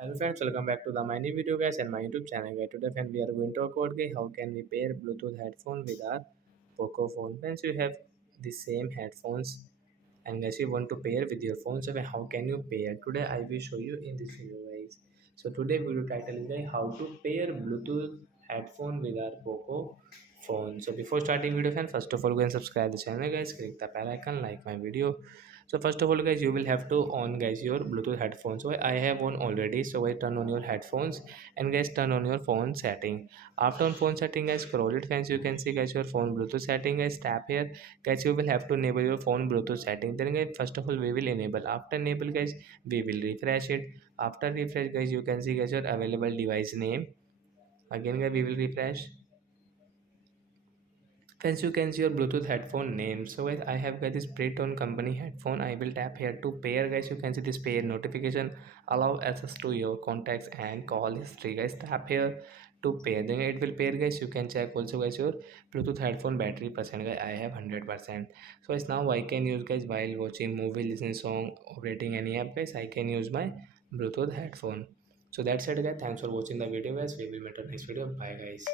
Hello friends, welcome back to the my new video guys and my YouTube channel guys. Today friends we are going to talk about guys, how can we pair Bluetooth headphone with our Poco phone. Friends, you have the same headphones and guys you want to pair with your phone. So how can you pair? Today I will show you in this video guys. So today video title is guys, how to pair Bluetooth headphone with our Poco phone. So before starting video friends, first of all go and subscribe the channel guys, click the bell icon, like my video. So first of all guys, you will have to on guys your Bluetooth headphones. So I have on already, so I turn on your headphones and guys turn on your phone setting. After on phone setting guys, scroll it friends, you can see guys your phone Bluetooth setting guys. Tap here guys, you will have to enable your phone Bluetooth setting. Then guys, first of all we will enable. After enable guys, we will refresh it. After refresh guys, you can see guys your available device name. Again guys, we will refresh. Friends, you can see your Bluetooth headphone name. So guys, I have got this Playtone company headphone. I will tap here to pair guys. You can see this pair notification, allow access to your contacts and call history guys. Tap here to pair, then it will pair guys. You can check also guys your Bluetooth headphone battery percent guys. I have 100%. So guys, now I can use guys while watching movie, listening song, operating any app guys. I can use my Bluetooth headphone. So that's it guys, thanks for watching the video guys. We will meet on next video. Bye guys.